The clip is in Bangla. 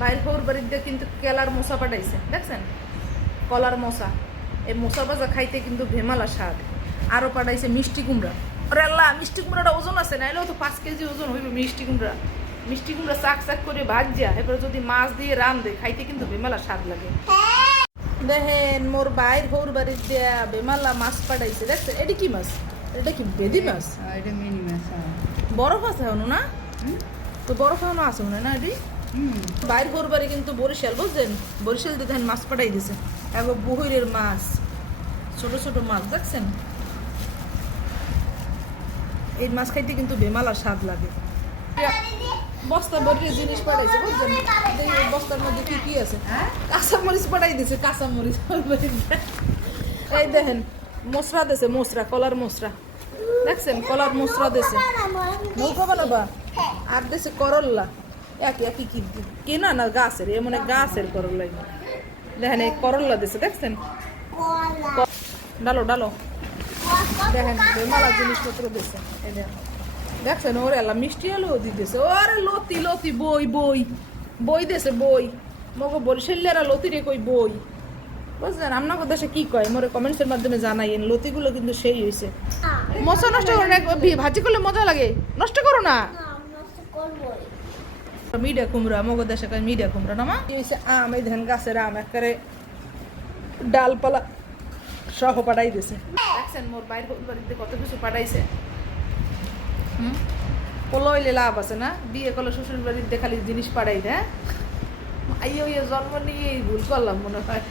বাইর হওয়ার বাড়িতে কিন্তু কেলার মশা পাঠাইছে দেখছেন, কলার মশা। এই মশা ভাজা খাইতে কিন্তু ভেমালা স্বাদ। আরও পাঠাইছে মিষ্টি কুমড়া। আরে আল্লাহ, মিষ্টি কুমড়াটা ওজন আছে, নাইলেও তো 5 কেজি ওজন হইবে মিষ্টি কুমড়া। মিষ্টি কুমড়া চাক চাক করে ভাজিয়া এরপরে যদি মাছ দিয়ে রান্ধে খাইতে কিন্তু ভেমালা স্বাদ লাগে। দেখেন মোর বাইর হওয়ার বাড়ির দিয়া বেমালা মাছ পাঠাইছে দেখছেন। এটা কি মাছ? এটা কি বেদি মাছ? এটা মিনি মাছ। বরফ আছে এখনো না? তো বরফ এখনো আছে মনে হয় না? এটি বাইর হওয়ার বাড়ি কিন্তু বরিশাল, বুঝছেন? বরিশাল দিয়ে দেখেন মাছ পাঠাই দিছে, একবার বহিরের মাছ, ছোট ছোট মাছ দেখছেন। এই মাছ খাইতে কিন্তু বেমালা স্বাদ লাগে। বস্তা ভরিয়ে জিনিস পাঠাইছে বুঝছেন। এই বস্তার মধ্যে কি কি আছে? কাঁচামরিচ পাঠাই দিছে, কাঁচামরিচ। এই দেখেন মশরা দিছে, মশরা, কলার মশরা দেখছেন, কলার মশরা দিছে। নৌকা বানাবা? আর দিছে করল্লা। একই একই কি কেনা না গাছের, এ মানে গাছের করল্লা। দেখেন এই করল্লা দিছে দেখছেন। ডালো ডালো দেখেন বেমালা জিনিসপত্র দিছে। এই দেখছেন ওরে আল্লাহ, মিষ্টি আলু দিতেছে। ওরে লতি লতি বই বই বই দিছে, বই। মগো বরিশালেরা লতি রে কই বই, বুঝলেন? আপনার দেশে কি কয় মোরে কমেন্টসের মাধ্যমে জানাইয়েন। লতিগুলো কিন্তু সেই হয়েছে। মশা নষ্ট করো না, ভাজি করলে মজা লাগে, নষ্ট করো না। মিডিয়া কুমড়া, মগো দেশে কয় মিডিয়া কুমড়া না মা। হয়েছে আম, এই ধান গাছের আম একেবারে ডালপালা সহ পাঠাই দিছে। দেখছেন মোর বাইর বাড়িতে কত কিছু পাঠাইছে। পলইলে লাভ আছে না? বিয়ে করলে শ্বশুর বাড়িতে খালি জিনিস পাঠাই দেয়। আইয়ে জন্ম নিয়ে ভুল করলাম মনে হয়।